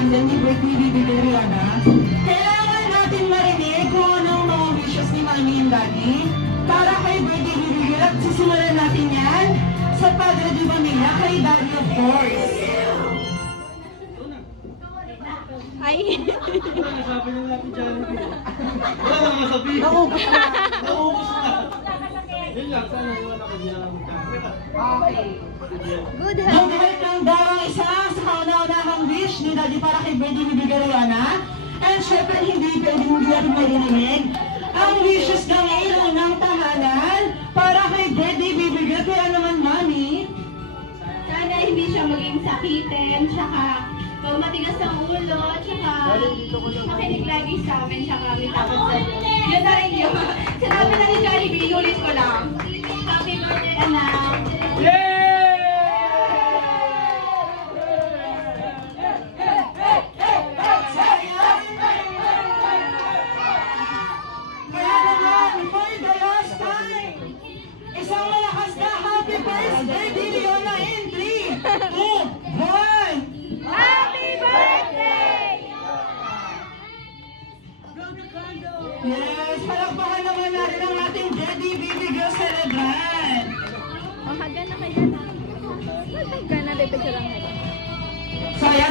handle ni Baby Rihanna, kailangan natin marinig kung anong mga wishes ni Mami and Daddy para kay Baby Rihanna. At sisimulan natin yan sa Padre de Familia kay Daddy, of course. Ay. Sabi ng natin dyan. Wala lang masabi. Naubos na. Naubos na. Yun lang, sana iwan ako dyan. Okay. Good Ang health. kahit ng darang isa sa kauna-unahang wish ni Daddy para kay Baby Rihanna. And syempre hindi pwede hindi natin marinig ang wishes ng ilaw ng tahanan para kay Daddy Rihanna. Kaya naman, Mami, Sana hindi siya maging sakitin, tsaka matigas ang ulo, tsaka makinig lagi sa amin, tsaka may tapos sa yun na rin yun. Sinabi na ni Jollibee, ulit ko lang. Happy birthday, anak! kaya naman, for the last time, isang malakas na happy birthday, Rihanna, in 3, 2, 1! Happy birthday! Yes, palakpakan naman natin ang ating Daddy Baby Girl Celebrant! Oh, haga na kayo na. Haga na, picture lang natin. So, ayan.